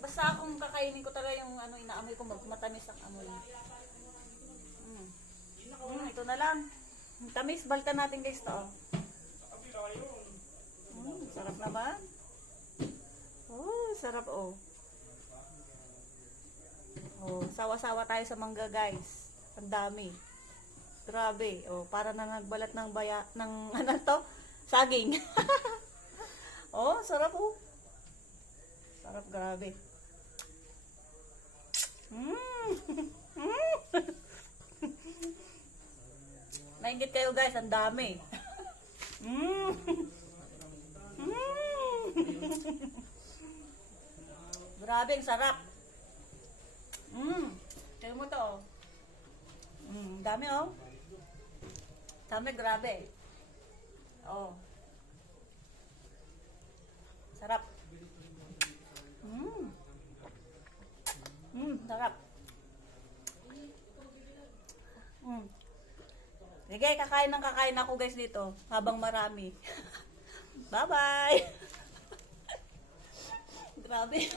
Basta akong kakainin ko talaga yung ano, inaamoy ko, matamis ang amoy. Ito na lang. Tamis, balta natin guys to. Sarap naman. Oh, sarap oh. Oh, sawa-sawa tayo sa mangga guys. Ang dami. Grabe. Oh, para na nagbalat ng ng ano to? Saging. Oh, sarap oh. Sarap, grabe. Nainggit kayo guys, ang dami. Grabe, ang sarap. Kaya mo to. Dami oh. Dami, grabe. Oh. Sarap. Sarap. Sige, kakain ako guys dito habang marami. Bye-bye. Grabe.